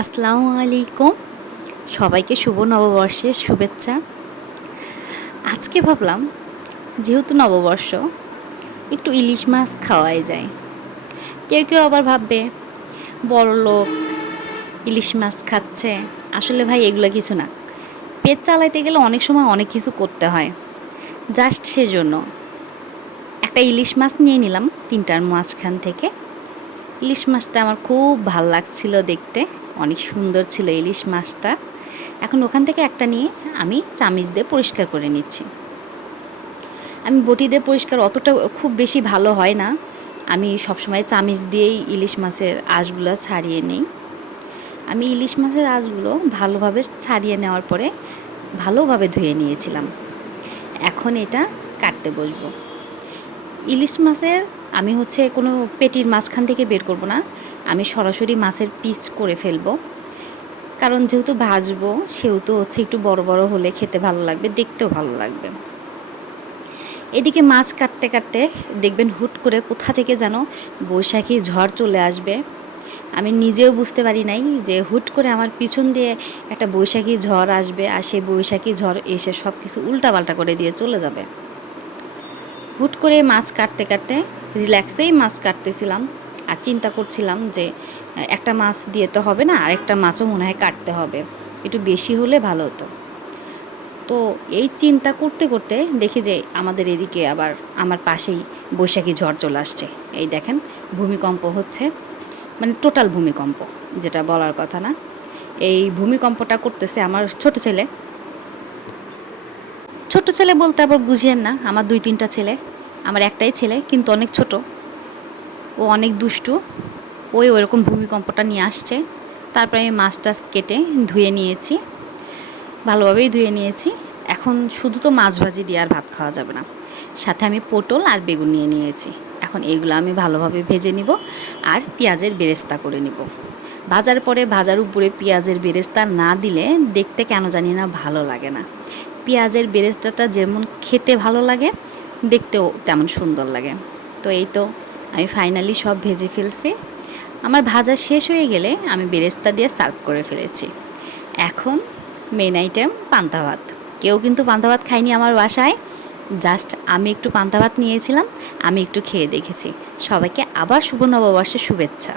আসসালামু আলাইকুম। সবাইকে শুভ নববর্ষের শুভেচ্ছা। আজকে ভাবলাম যেহেতু নববর্ষ একটু ইলিশ মাছ খাওয়াই যায়। কেউ কেউ আবার ভাববে বড়লোক ইলিশ মাছ খাচ্ছে। আসলে ভাই এগুলো কিছু না। পেট চালাইতে গেলে অনেক সময় অনেক কিছু করতে হয়। জাস্ট সেজন্য একটা ইলিশ মাছ নিয়ে নিলাম ৩টার মাঝখান থেকে। ইলিশ মাছটা আমার খুব ভাল লাগছিল দেখতে, অনেক সুন্দর ছিল ইলিশ মাছটা। এখন ওখান থেকে একটা নিয়ে আমি চামিচ দিয়ে পরিষ্কার করে নিচ্ছি। আমি বটি দিয়ে পরিষ্কার অতটা খুব বেশি ভালো হয় না, আমি সবসময় চামিচ দিয়েই ইলিশ মাছের আঁশগুলো ছাড়িয়ে নিই। আমি ইলিশ মাছের আঁশগুলো ভালোভাবে ছাড়িয়ে নেওয়ার পরে ভালোভাবে ধুয়ে নিয়েছিলাম। এখন এটা কাটতে বসবো। ইলিশ মাছের আমি কোনো পেটির মাঝখান থেকে বের করব না, আমি সরাসরি মাছের পিস করে ফেলবো। কারণ যেহেতু ভাজবো সেহেতু একটু বড় বড় হলে খেতে ভালো লাগবে, দেখতেও ভালো লাগবে। এদিকে মাছ কাটতে কাটতে দেখবেন হুট করে কোথা থেকে যেন বৈশাখী ঝড় চলে আসবে। আমি নিজেও বুঝতে পারি নাই যে হুট করে আমার পিছন দিয়ে একটা বৈশাখী ঝড় আসবে, আর সেই বৈশাখী ঝড় এসে সব কিছু উল্টাপাল্টা করে দিয়ে চলে যাবে। হুট করে মাছ কাটতে কাটতে রিল্যাক্সেই মাছ কাটতেছিলাম, আর চিন্তা করছিলাম যে একটা মাছ দিয়ে তো হবে না, আরেকটা মাছও মনে হয় কাটতে হবে, একটু বেশি হলে ভালো হতো। তো এই চিন্তা করতে করতে দেখি যে আমাদের এদিকে আবার আমার পাশেই বৈশাখী ঝড় চলে আসছে। এই দেখেন ভূমিকম্প হচ্ছে, মানে টোটাল ভূমিকম্প, যেটা বলার কথা না। এই ভূমিকম্পটা করতেছে আমার ছোট ছেলে। ছোট ছেলে বলতে আবার বুঝিয়েন না, আমার 2-3টা ছেলে। আমার একটাই ছেলে কিন্তু অনেক ছোট, ও অনেক দুষ্টু। ওরকম ভূমিকম্পটা নিয়ে আসছে। তারপরে আমি মাছ টাছ কেটে ধুয়ে নিয়েছি, ভালোভাবেই ধুয়ে নিয়েছি। এখন শুধু তো মাছ ভাজি দিয়ে আর ভাত খাওয়া যাবে না, সাথে আমি পটল আর বেগুন নিয়ে নিয়েছি। এখন এইগুলো আমি ভালোভাবে ভেজে নিব আর পেঁয়াজের বেরেস্তা করে নিব। ভাজার পরে ভাজার উপরে পেঁয়াজের বেরেস্তা না দিলে দেখতে কেন জানি না ভালো লাগে না। পেঁয়াজের বেরেস্তাটা যেমন খেতে ভালো লাগে, দেখতেও তেমন সুন্দর লাগে। তো এই তো আমি ফাইনালি সব ভেজে ফেলছি। আমার ভাজা শেষ হয়ে গেলে আমি বেরেস্তা দিয়ে সার্ভ করে ফেলেছি। এখন মেন আইটেম পান্তা ভাত। কেউ কিন্তু পান্তা ভাত খায়নি আমার বাসায়, জাস্ট আমি একটু পান্তা ভাত নিয়েছিলাম, আমি একটু খেয়ে দেখেছি। সবাইকে আবার শুভ নববর্ষের শুভেচ্ছা।